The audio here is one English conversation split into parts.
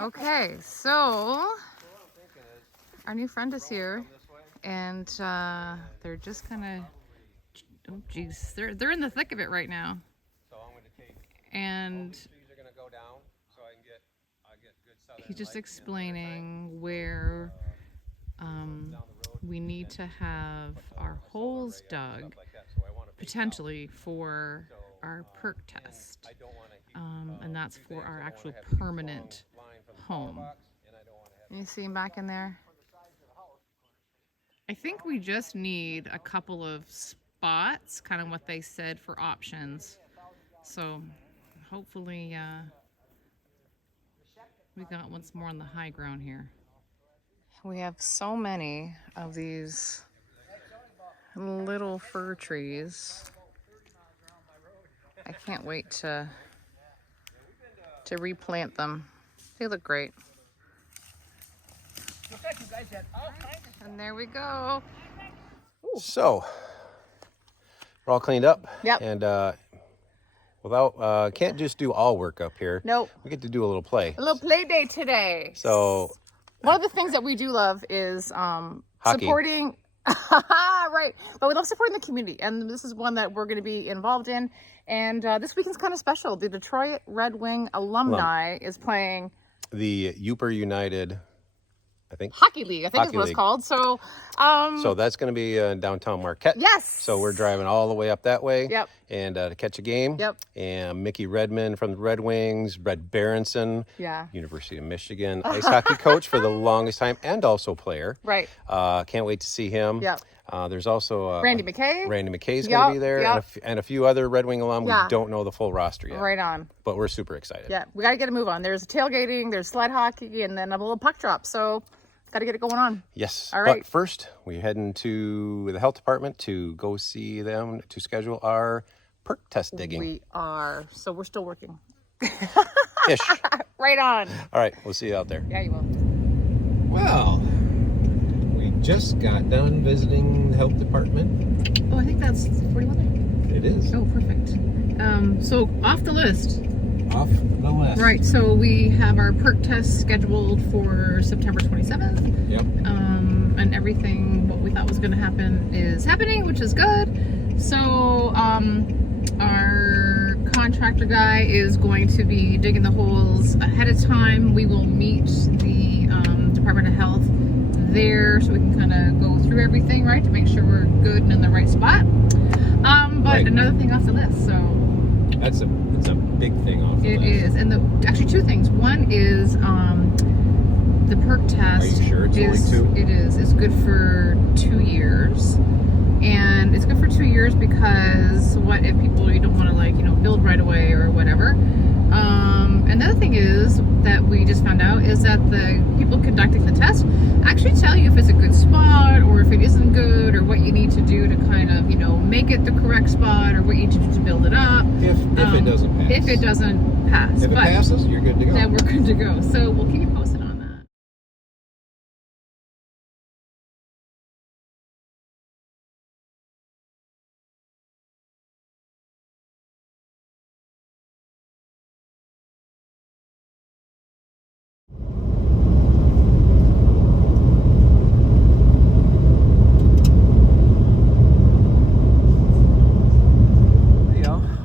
Okay, so our new friend is here, and they're just kind of, oh geez, they're in the thick of it right now. So I'm going to take and trees are going to go down, so I get good southern he's just light explaining where we need to have our holes dug potentially for our perk test, and that's for our actual permanent home. You see him back in there? I think we just need a couple of spots, kind of what they said for options. So hopefully we got once more on the high ground here. We have so many of these little fir trees. I can't wait to replant them. They look great. And there we go. Ooh. So we're all cleaned up. Yep. And can't just do all work up here. Nope. We get to do a little play. A little play day today. So one of the things that we do love is supporting. Right, but we love supporting the community, and this is one that we're going to be involved in. And this weekend's kind of special. The Detroit Red Wing alumni is playing the Uper United, I think, Hockey League. I think is what it's called. So, so that's going to be downtown Marquette. Yes. So we're driving all the way up that way. Yep. And to catch a game. Yep. And Mickey Redmond from the Red Wings, Brett Berenson, yeah, University of Michigan, ice hockey coach for the longest time, and also player. Right. Can't wait to see him. Yep. There's also Randy McKay. Randy McKay's going to be there, yep. and a few other Red Wing alum. Yeah. We don't know the full roster yet. Right on. But we're super excited. Yeah, we got to get a move on. There's tailgating, there's sled hockey, and then a little puck drop. So got to get it going on. Yes. All right. But first, we're heading to the health department to go see them to schedule our perk test digging. We are. So we're still working. Ish. Right on. All right. We'll see you out there. Yeah, you will. Well, we just got done visiting the health department. Oh, I think that's 41 there. It is. Oh, perfect. So off the list. Off the list. Right, so we have our perk test scheduled for September 27th. Yep. And everything what we thought was going to happen is happening, which is good. So our contractor guy is going to be digging the holes ahead of time. We will meet the Department of Health there so we can kind of go through everything, right, to make sure we're good and in the right spot. But right. Another thing off the list, so that's a big thing off the list. It is, and actually two things. One is the perk test. Are you sure it's only 2? It is. It's good for 2 years, and it's good for 2 years because what if you don't want to build right away or whatever. Another thing is that we just found out is that the people conducting the test actually tell you if it's a good spot or if it isn't good or what you need to do to kind of make it the correct spot or what you need to do to build it up. If it doesn't pass. If it doesn't pass. If it passes, you're good to go. Then we're good to go. So we'll keep you posted on that.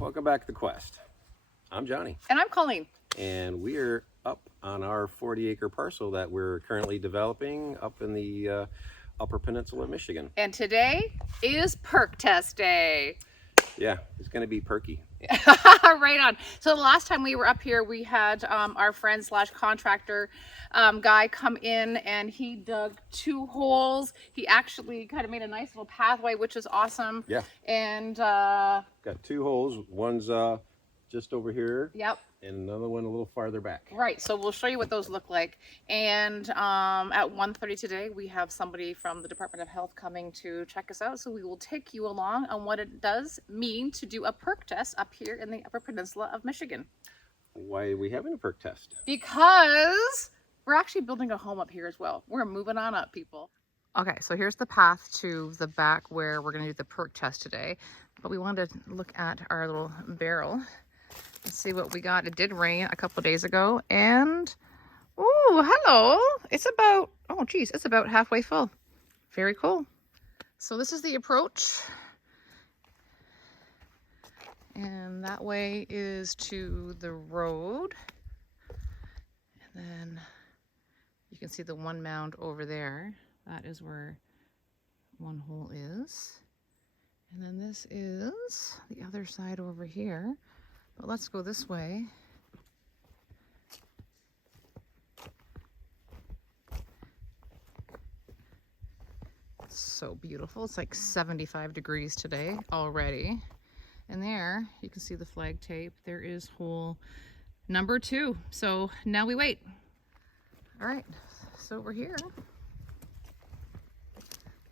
Welcome back to the Quest. I'm Johnny. And I'm Colleen. And we're up on our 40-acre parcel that we're currently developing up in the Upper Peninsula, Michigan. And today is perk test day. Yeah, it's going to be perky. Right on. So the last time we were up here, we had our friend / contractor guy come in, and he dug 2 holes. He actually kind of made a nice little pathway, which is awesome. Yeah. And got 2 holes. One's just over here. Yep. And another one a little farther back. Right, so we'll show you what those look like. And at 1:30 today, we have somebody from the Department of Health coming to check us out. So we will take you along on what it does mean to do a perk test up here in the Upper Peninsula of Michigan. Why are we having a perk test? Because we're actually building a home up here as well. We're moving on up, people. Okay, so here's the path to the back where we're going to do the perk test today. But we wanted to look at our little barrel. Let's see what we got. It did rain a couple days ago, and Oh, hello. It's about, oh geez, it's about halfway full. Very cool. So this is the approach. And that way is to the road. And then you can see the one mound over there. That is where one hole is. And then this is the other side over here. But let's go this way. It's so beautiful. It's like 75 degrees today already. And there you can see the flag tape. There is hole number 2. So now we wait. All right, so we're here.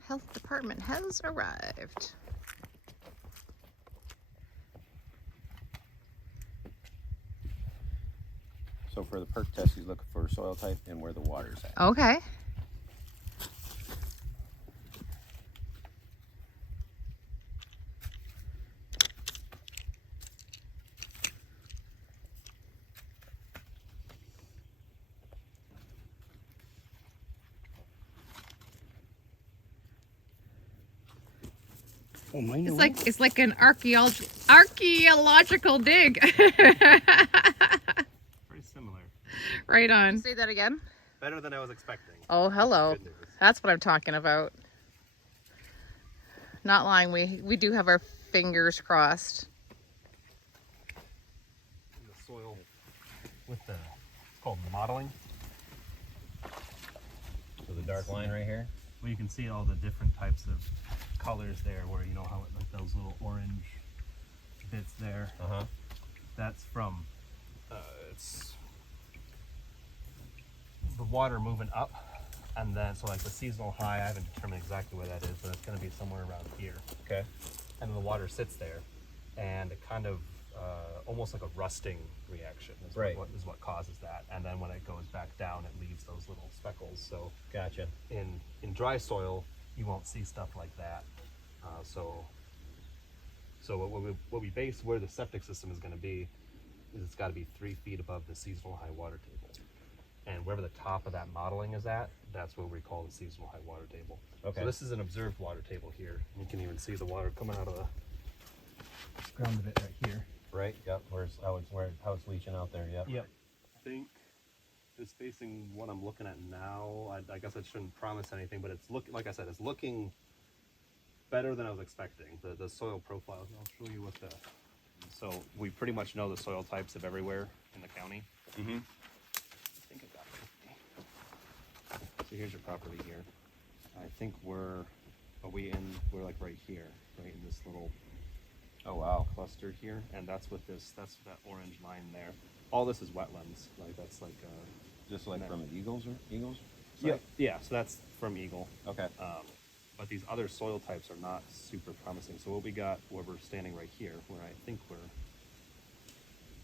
Health department has arrived. So for the perk test, he's looking for soil type and where the water's at. Okay. Oh, mine It's like an archaeological dig. Very similar. Right on. Say that again. Better than I was expecting. Oh, hello. Good news. That's what I'm talking about. Not lying, we do have our fingers crossed. And the soil with the, it's called modeling. So the dark line right here? Well, you can see all the different types of colors there, where you know how it, like those little orange bits there. Uh-huh. That's from, it's the water moving up, and then so like the seasonal high, I haven't determined exactly where that is, but it's going to be somewhere around here. Okay. And then the water sits there, and it kind of almost like a rusting reaction is Right. what causes that. And then when it goes back down, it leaves those little speckles. So Gotcha. in dry soil, you won't see stuff like that. So what we base where the septic system is going to be is it's got to be 3 feet above the seasonal high water table, and wherever the top of that modeling is at, that's what we call the seasonal high water table. Okay. So this is an observed water table here. You can even see the water coming out of the ground of it right here. Right. Yep. How it's leaching out there. Yep. Yep. I think it's facing what I'm looking at now. I guess I shouldn't promise anything, but it's like I said, it's looking better than I was expecting. The soil profiles. I'll show you what the. So we pretty much know the soil types of everywhere in the county. Mm-hmm. I think I got it. So here's your property here. I think we're like right here, right in this little Oh wow. cluster here, and that's what that's that orange line there. All this is wetlands. Like that's like Just like No. from the Eagles? yeah. So that's from Eagle. Okay. But these other soil types are not super promising. So what we got, where we're standing right here, where I think we're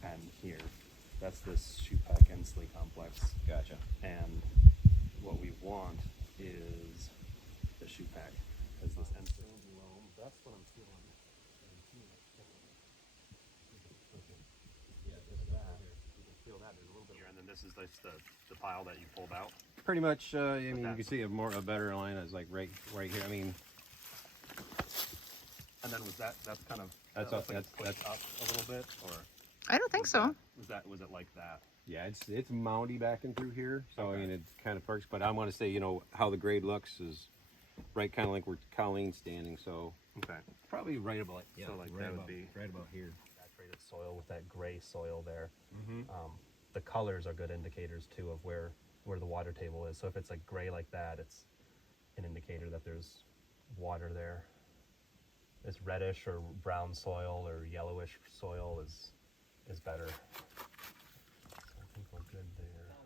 and here, that's this Shupak Ensley complex. Gotcha. And what we want is the Shupak as this Ensley loam. That's what I'm feeling. Yeah, just that. You can feel that. There's a little bit here, and then this is just the pile that you pulled out. Pretty much. I mean, you that's- can see a better line is like right here. I mean, And then was that's kind of That's that up- looks like it's that's- pushed up a little bit, or I don't think so. was it like that? yeah, it's moundy back and through here. So I Okay. mean, it kind of perks. But I want to say, how the grade looks is right, kind of like where Colleen's standing. So Okay, probably right about yeah, so like right that about, would be right about here. saturated soil with that gray soil there. Mm-hmm. The colors are good indicators too of where the water table is. So if it's like gray like that, it's an indicator that there's water there. This reddish or brown soil or yellowish soil is better. So I think we're good there.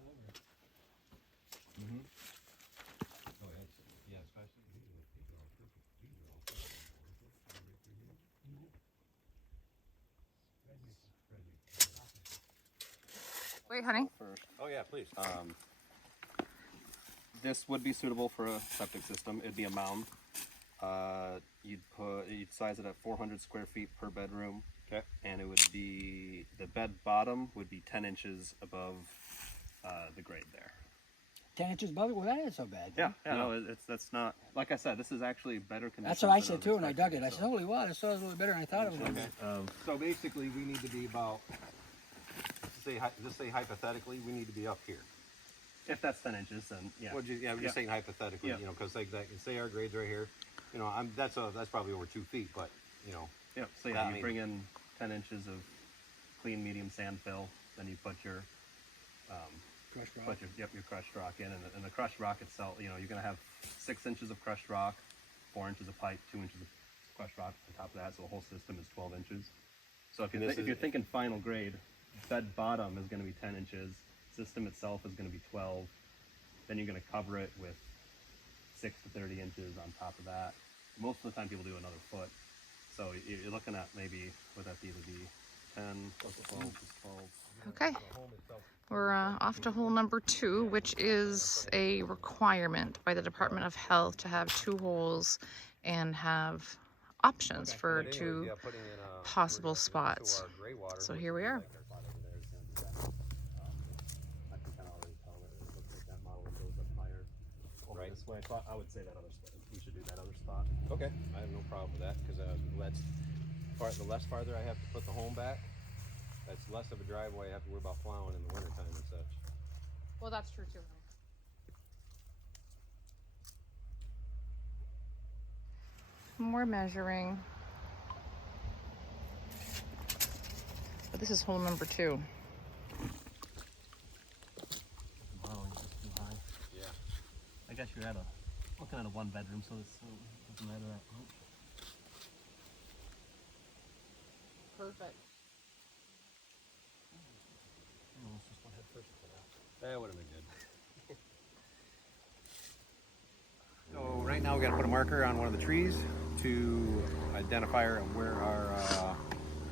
Mm-hmm. Oh, yeah, especially. Wait, honey. Oh yeah, please. This would be suitable for a septic system. It'd be a mound. You'd size it at 400 square feet per bedroom. Okay. And it would be, the bed bottom would be 10 inches above the grade there. 10 inches above it. Well, that ain't so bad. Yeah, no, that's not, like I said, this is actually better conditions. That's what I than said was too when I dug it. expecting, I said, holy wow, this soil's a little better than I thought it was going to be. So basically, we need to be about, just say hypothetically, we need to be up here. if that's 10 inches, then yeah. Well, I'm just saying hypothetically, Yeah. you know, because like that, say our grade's right here, you know, that's probably over 2 feet, but you know, Yeah, so I yeah, you mean- bring in 10 inches of clean medium sand fill, then you put your Crushed rock. your crushed rock in, and the crushed rock itself, you know, you're gonna have 6 inches of crushed rock, 4 inches of pipe, 2 inches of crushed rock on top of that, so the whole system is 12 inches. So if you're thinking final grade, bed bottom is gonna be 10 inches, system itself is gonna be 12, then you're gonna cover it with 6 to 30 inches on top of that. Most of the time people do another foot. So you're looking at maybe, would that either be 10 plus 12 plus 12. Okay. We're off to hole number 2, which is a requirement by the Department of Health to have 2 holes and have options for 2 possible spots. So here we are. I can kind of already tell that it looks like that model goes up higher over Right. this way. So I would say that other spot, we should do that other spot. Okay, I have no problem with that, because the less farther I have to put the home back, that's less of a driveway I have to worry about plowing in the wintertime and such. Well, that's true too. More measuring. But this is hole number 2. Wow, it's just too high. Yeah. I guess you're looking at a 1 bedroom, so it doesn't matter that much. Perfect. Let's just go ahead first for that. That would have been good. So right now we got to put a marker on one of the trees to identify where our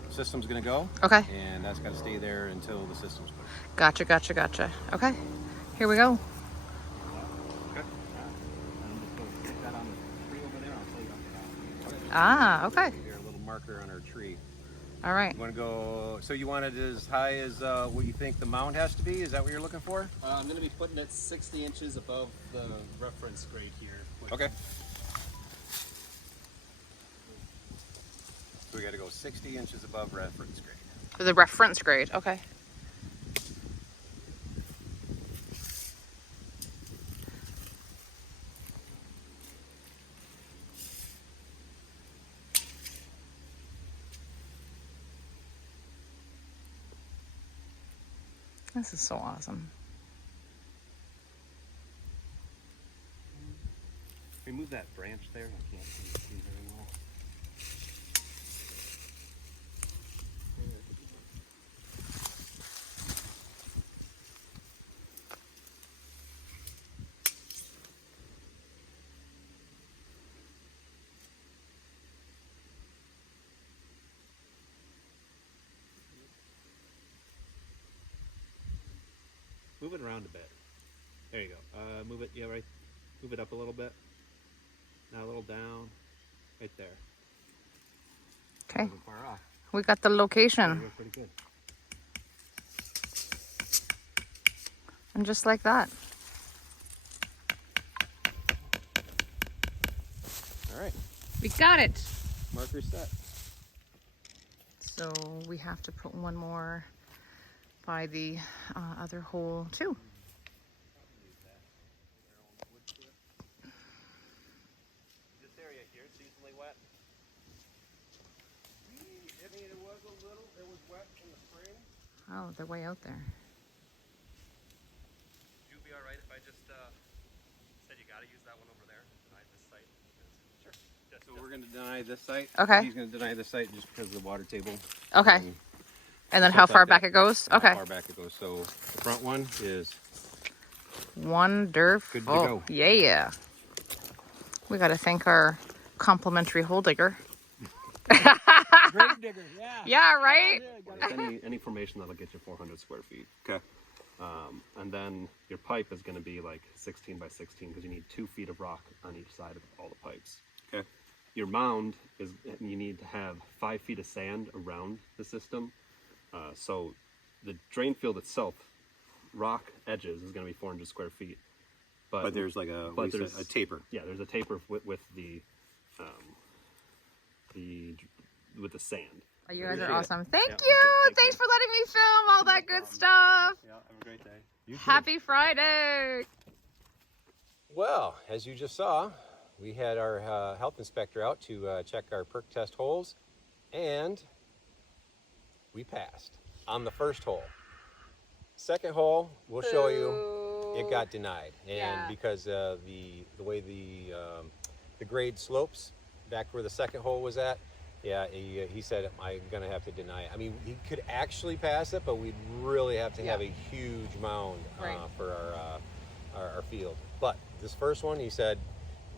system's going to go. Okay. And that's got to stay there until the system's put in. Gotcha. Okay. Here we go. Okay. And I'm just going to stick that on the tree over there. I'll tell you after that. Ah, okay. Here, a little marker on our tree. All right. You want to go, so you want it as high as what you think the mound has to be? Is that what you're looking for? I'm going to be putting it 60 inches above the reference grade here. Okay. So we got to go 60 inches above reference grade. For the reference grade. Okay. This is so awesome. Remove that branch there. I can't see very well. Move it around a bit. There you go. Move it. Yeah, right. Move it up a little bit. Now a little down. Right there. Okay. Wasn't far off. We got the location. We're pretty good. And just like that. All right. We got it. Marker set. So we have to put one more by the other hole too. This area here is seasonally wet. I mean, it was wet in the spring. Oh, they're way out there. Would you be all right if I just said you got to use that one over there, deny this site? Sure. So we're going to deny this site. Okay. He's going to deny this site just because of the water table. Okay. And then how far back it goes? Okay. How far back it goes. So the front one is Wonderful. Good to go. Yeah. We got to thank our complimentary hole digger. Grave digger, yeah. Yeah, right? Any formation that'll get you 400 square feet. okay. And then your pipe is going to be like 16 by 16 because you need 2 feet of rock on each side of all the pipes. Okay. Your mound is, you need to have 5 feet of sand around the system. So the drain field itself, rock edges, is going to be 400 square feet. But there's like a, but there's a taper. Yeah, there's a taper with the with the sand. Oh, you guys are Appreciate it. awesome. Thank Yeah, you. take Thanks care. for letting me film all that good stuff. Yeah, have a great day. You too. Happy Friday. Well, as you just saw, we had our health inspector out to check our perk test holes, and we passed on the first hole. Second hole, we'll show you, it got denied, and Yeah. because the way the grade slopes back where the second hole was at, yeah, he said I'm gonna have to deny it. I mean, he could actually pass it, but we'd really have to have a huge mound Right. for our field. But this first one, he said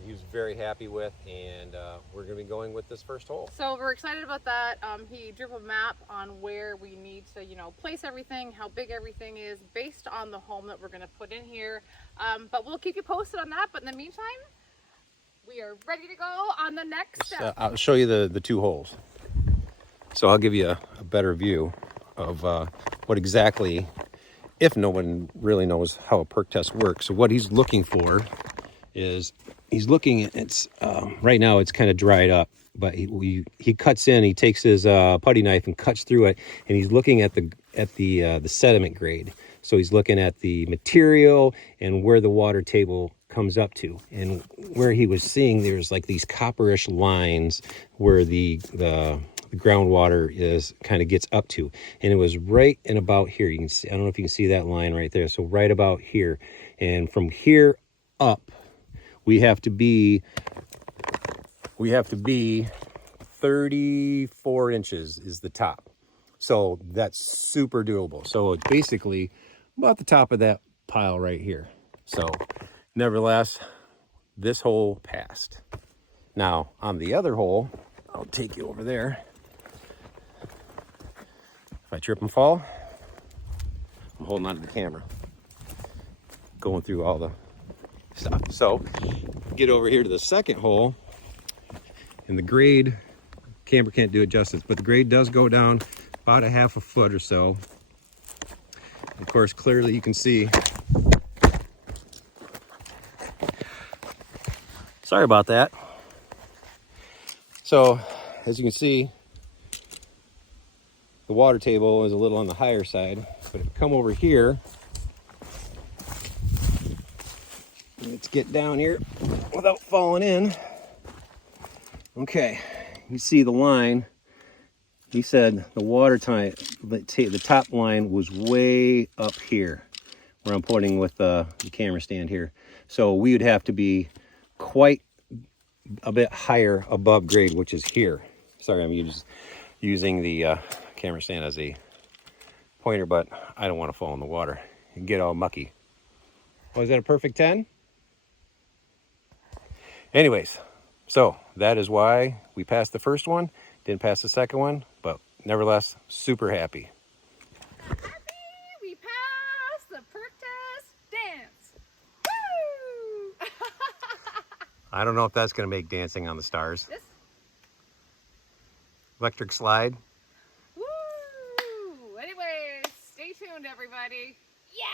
he was very happy with, and we're gonna be going with this first hole. So we're excited about that. He drew a map on where we need to, place everything, how big everything is based on the home that we're going to put in here. But we'll keep you posted on that. But in the meantime, we are ready to go on the next step. I'll show you the two holes. So I'll give you a better view of what exactly, if no one really knows how a perk test works. So what he's looking for is, he's looking at, it's right now it's kind of dried up, but he cuts in, he takes his putty knife and cuts through it, and he's looking at the sediment grade. So he's looking at the material and where the water table comes up to, and where he was seeing there's like these copperish lines where the groundwater is kind of gets up to, and it was right in about here. You can see, I don't know if you can see that line right there. So right about here, and from here up, we have to be 34 inches is the top. So that's super doable. So it's basically about the top of that pile right here. So nevertheless, this hole passed. Now on the other hole, I'll take you over there. If I trip and fall, I'm holding onto the camera, going through all the stuff. So get over here to the second hole, and the grade, camera can't do it justice, but the grade does go down about a half a foot or so. Of course, clearly you can see, sorry about that. So as you can see, the water table is a little on the higher side, but if you come over here, let's get down here without falling in. Okay, you see the line. He said the water type, the top line was way up here where I'm pointing with the camera stand here. So we would have to be quite a bit higher above grade, which is here. Sorry, I'm using the camera stand as a pointer, but I don't want to fall in the water and get all mucky. Oh, is that a perfect 10? Anyways, so that is why we passed the first one, didn't pass the second one, but nevertheless, super happy. Happy we passed the perk test dance. Woo! I don't know if that's going to make dancing on the stars. This. Electric slide. Woo! Anyways, stay tuned, everybody. Yeah!